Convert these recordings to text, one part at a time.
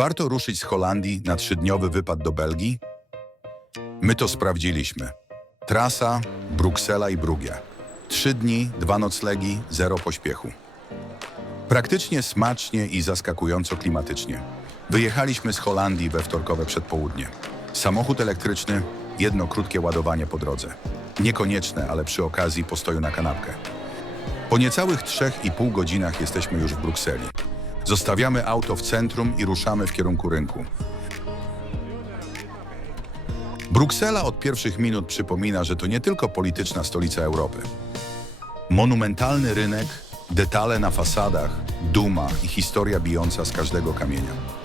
warto ruszyć z Holandii na trzydniowy wypad do Belgii? My to sprawdziliśmy. Trasa Bruksela i Brugia. Trzy dni, dwa noclegi, zero pośpiechu. Praktycznie smacznie i zaskakująco klimatycznie. Wyjechaliśmy z Holandii we wtorkowe przedpołudnie. Samochód elektryczny, jedno krótkie ładowanie po drodze. Niekonieczne, ale przy okazji postoju na kanapkę. Po niecałych trzech i pół godzinach jesteśmy już w Brukseli. Zostawiamy auto w centrum i ruszamy w kierunku rynku. Bruksela od pierwszych minut przypomina, że to nie tylko polityczna stolica Europy. Monumentalny rynek, detale na fasadach, duma i historia bijąca z każdego kamienia.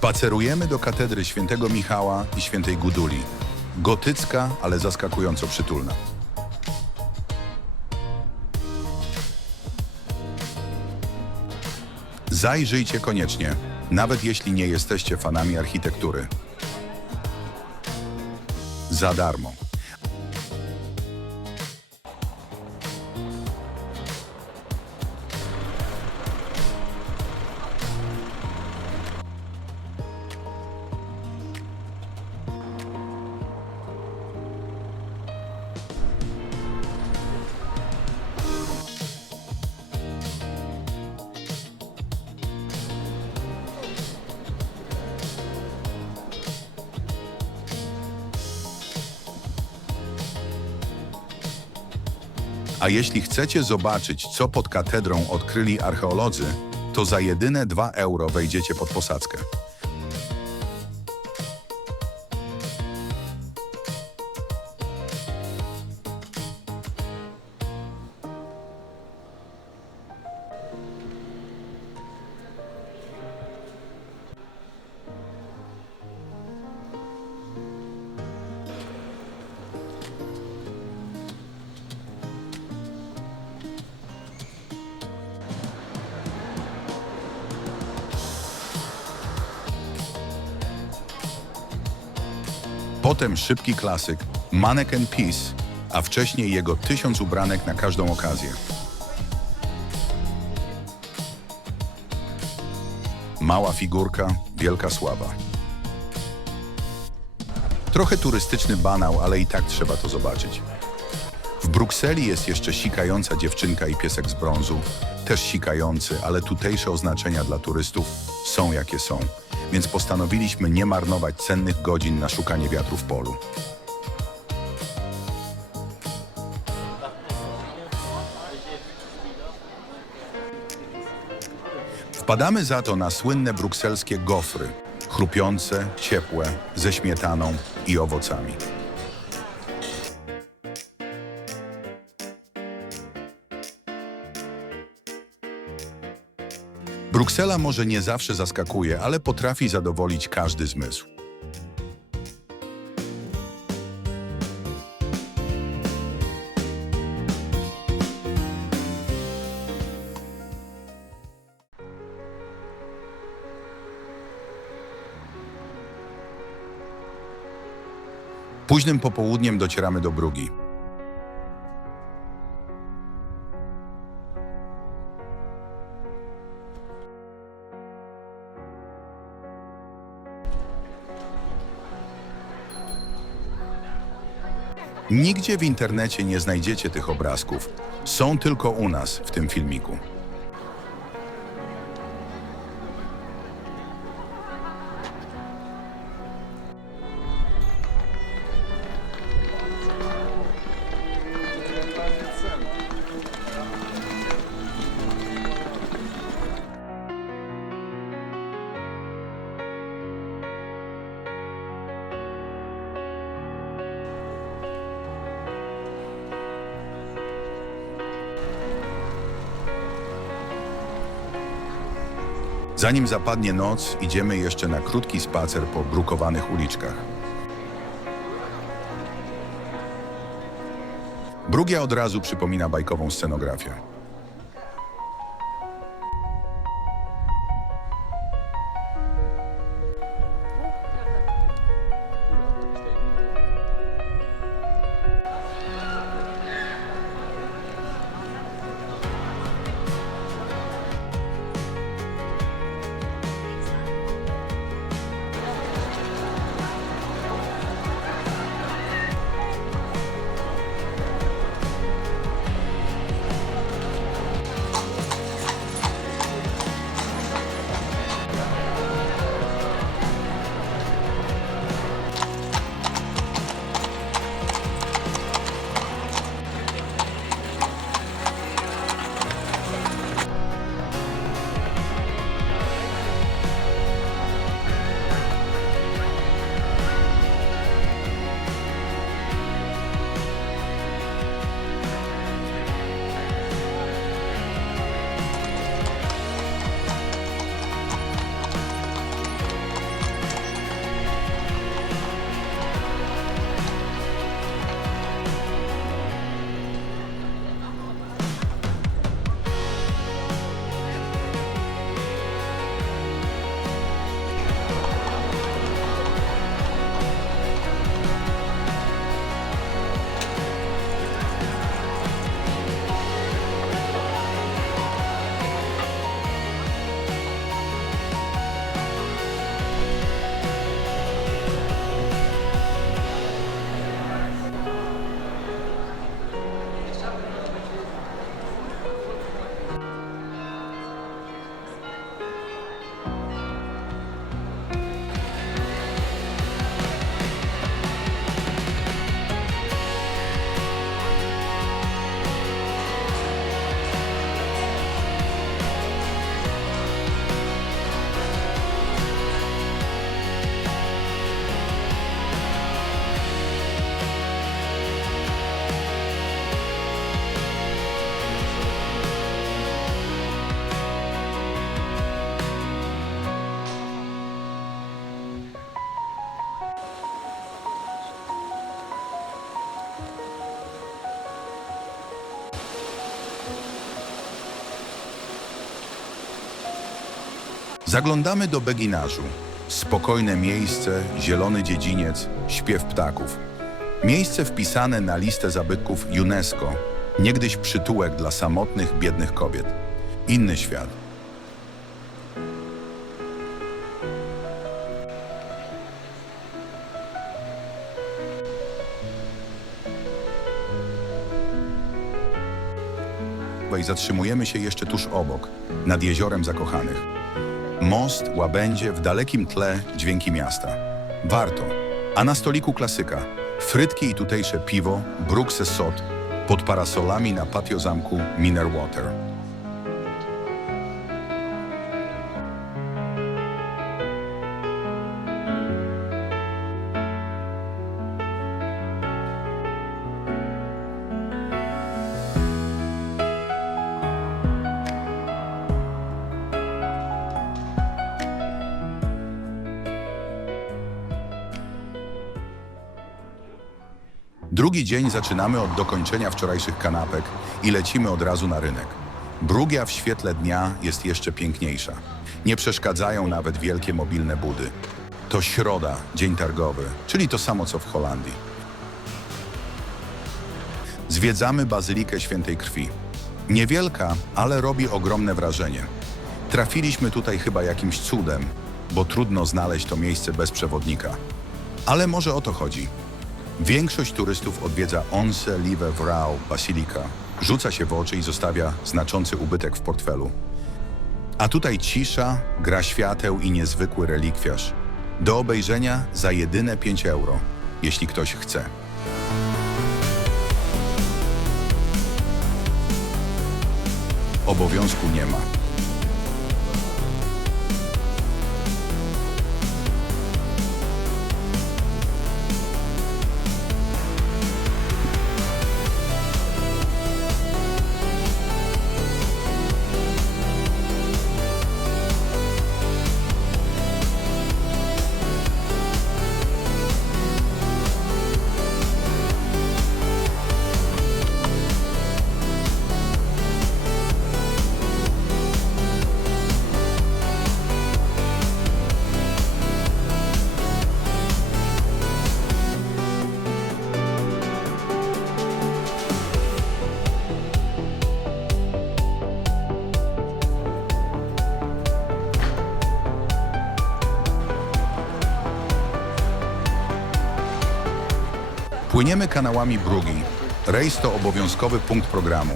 Spacerujemy do katedry świętego Michała i świętej Guduli. Gotycka, ale zaskakująco przytulna. Zajrzyjcie koniecznie, nawet jeśli nie jesteście fanami architektury. Za darmo. A jeśli chcecie zobaczyć, co pod katedrą odkryli archeolodzy, to za jedyne 2 euro wejdziecie pod posadzkę. Potem szybki klasyk Mannequin Peace, a wcześniej jego tysiąc ubranek na każdą okazję. Mała figurka, wielka sława. Trochę turystyczny banał, ale i tak trzeba to zobaczyć. W Brukseli jest jeszcze sikająca dziewczynka i piesek z brązu. Też sikający, ale tutejsze oznaczenia dla turystów są jakie są. Więc postanowiliśmy nie marnować cennych godzin na szukanie wiatru w polu. Wpadamy za to na słynne brukselskie gofry. Chrupiące, ciepłe, ze śmietaną i owocami. Bruksela może nie zawsze zaskakuje, ale potrafi zadowolić każdy zmysł. Późnym popołudniem docieramy do Brugi. Nigdzie w internecie nie znajdziecie tych obrazków. Są tylko u nas w tym filmiku. Zanim zapadnie noc, idziemy jeszcze na krótki spacer po brukowanych uliczkach. Brugia od razu przypomina bajkową scenografię. Zaglądamy do Beginarzu. Spokojne miejsce, zielony dziedziniec, śpiew ptaków. Miejsce wpisane na listę zabytków UNESCO, niegdyś przytułek dla samotnych, biednych kobiet. Inny świat. i zatrzymujemy się jeszcze tuż obok, nad jeziorem zakochanych. Most, łabędzie, w dalekim tle dźwięki miasta. Warto. A na stoliku klasyka. Frytki i tutejsze piwo, Bruxe Sot, pod parasolami na patio zamku Miner dzień zaczynamy od dokończenia wczorajszych kanapek i lecimy od razu na rynek. Brugia w świetle dnia jest jeszcze piękniejsza. Nie przeszkadzają nawet wielkie mobilne budy. To środa, dzień targowy, czyli to samo co w Holandii. Zwiedzamy Bazylikę Świętej Krwi. Niewielka, ale robi ogromne wrażenie. Trafiliśmy tutaj chyba jakimś cudem, bo trudno znaleźć to miejsce bez przewodnika. Ale może o to chodzi. Większość turystów odwiedza Onse Live Vrau Basilika, rzuca się w oczy i zostawia znaczący ubytek w portfelu. A tutaj cisza, gra świateł i niezwykły relikwiarz. Do obejrzenia za jedyne 5 euro, jeśli ktoś chce. Obowiązku nie ma. Płyniemy kanałami Brugi. Rejs to obowiązkowy punkt programu.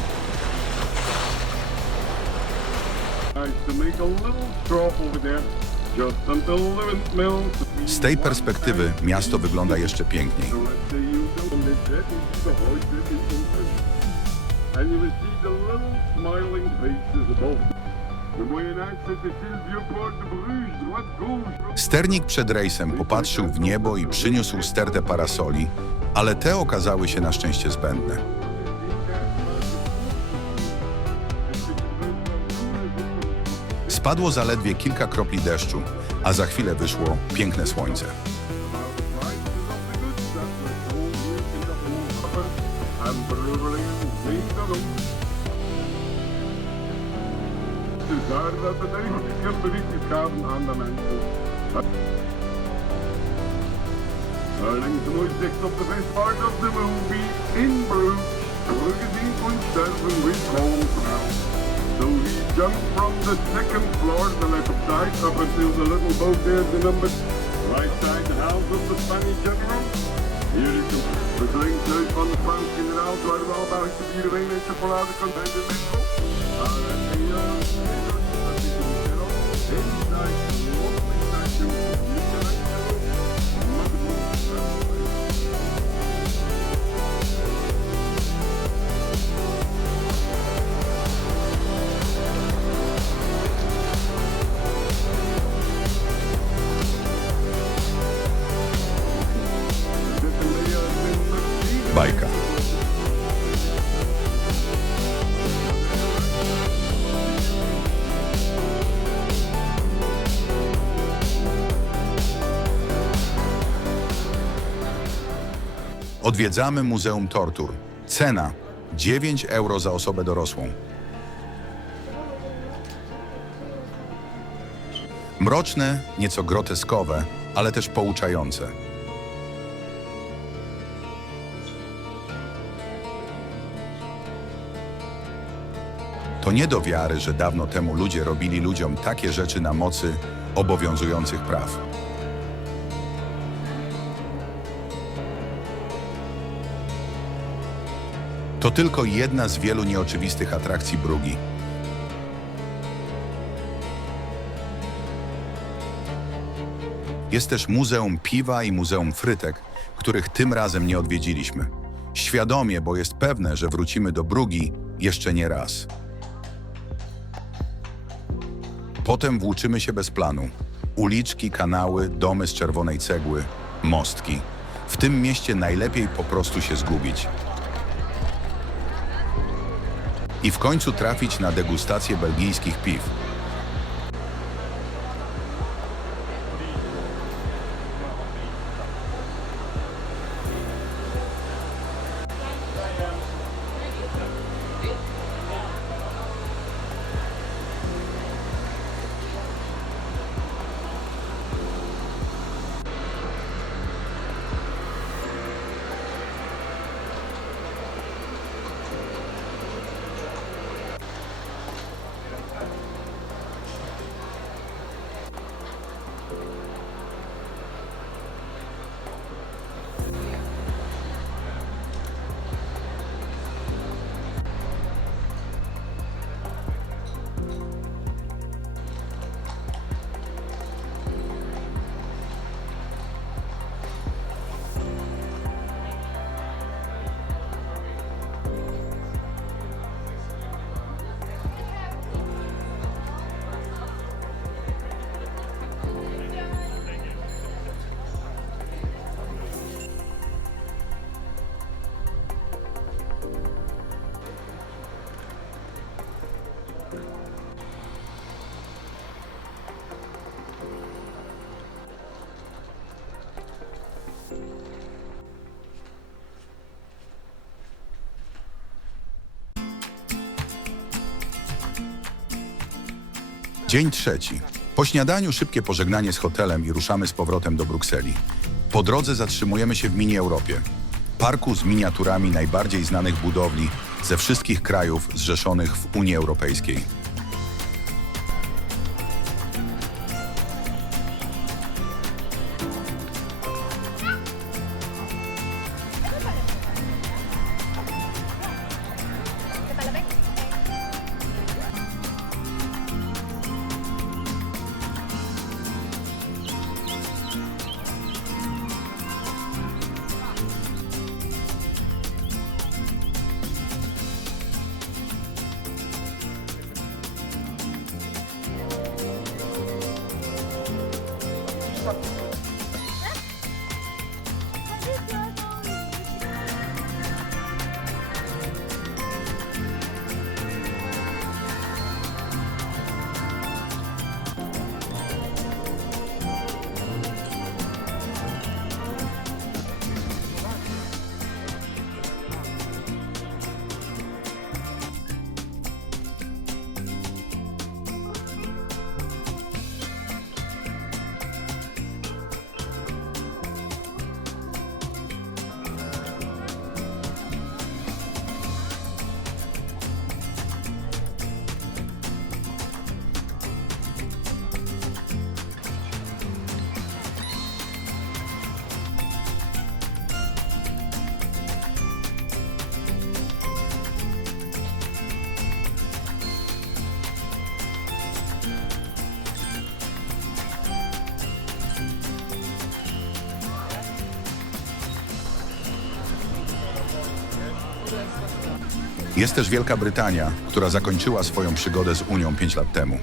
Z tej perspektywy miasto wygląda jeszcze piękniej. Sternik przed rejsem popatrzył w niebo i przyniósł stertę parasoli, ale te okazały się na szczęście zbędne. Spadło zaledwie kilka kropli deszczu, a za chwilę wyszło piękne słońce. Dat de op the best part of the movie in Bruges. Gezien und sterven with now. So he jumped from the second floor, the left side, up until the little boat there, the number right side, the house of the Spanish general. Hier is hem. Het linkneus van de Spaanse generaal, waar de wel buiten de iedereen en chocolade kan zijn de winkel. Ah, is een, eh, dat is een. Inside, lonely statue, Michelangelo. Odwiedzamy Muzeum Tortur. Cena 9 euro za osobę dorosłą. Mroczne, nieco groteskowe, ale też pouczające. To nie do wiary, że dawno temu ludzie robili ludziom takie rzeczy na mocy obowiązujących praw. To tylko jedna z wielu nieoczywistych atrakcji Brugi. Jest też Muzeum Piwa i Muzeum Frytek, których tym razem nie odwiedziliśmy. Świadomie, bo jest pewne, że wrócimy do Brugi jeszcze nie raz. Potem włóczymy się bez planu. Uliczki, kanały, domy z czerwonej cegły, mostki. W tym mieście najlepiej po prostu się zgubić. I w końcu trafić na degustację belgijskich piw. Dzień trzeci. Po śniadaniu szybkie pożegnanie z hotelem i ruszamy z powrotem do Brukseli. Po drodze zatrzymujemy się w Mini Europie. Parku z miniaturami najbardziej znanych budowli ze wszystkich krajów zrzeszonych w Unii Europejskiej. Jest też Wielka Brytania, która zakończyła swoją przygodę z Unią 5 lat temu.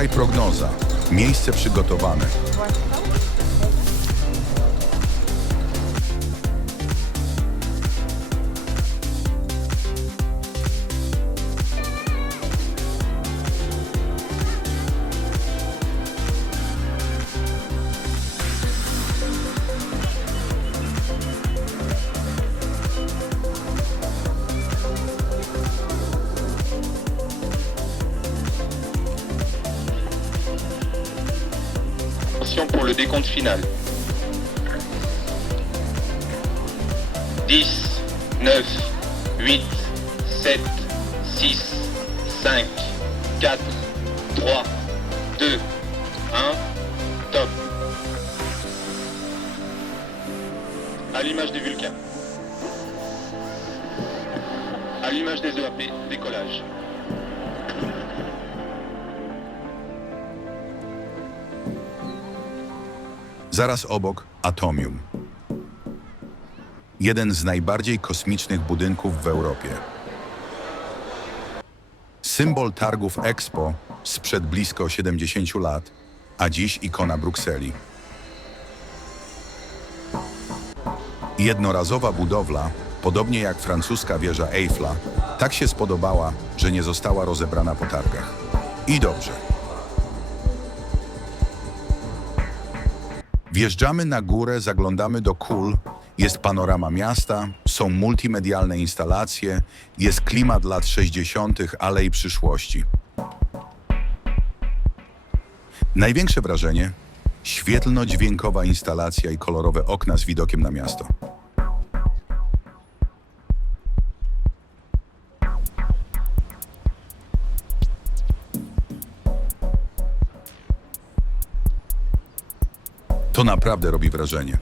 Tutaj prognoza. Miejsce przygotowane. Décompte final. 10, 9, 8, 7, 6, 5, 4, 3, 2, 1, top. À l'image des Vulcains. À l'image des EAP, décollage. Zaraz obok Atomium. Jeden z najbardziej kosmicznych budynków w Europie. Symbol targów Expo sprzed blisko 70 lat, a dziś ikona Brukseli. Jednorazowa budowla, podobnie jak francuska wieża Eiffla, tak się spodobała, że nie została rozebrana po targach. I dobrze. Wjeżdżamy na górę, zaglądamy do kul, jest panorama miasta, są multimedialne instalacje, jest klimat lat 60., ale i przyszłości. Największe wrażenie świetlno-dźwiękowa instalacja i kolorowe okna z widokiem na miasto. To naprawdę robi wrażenie.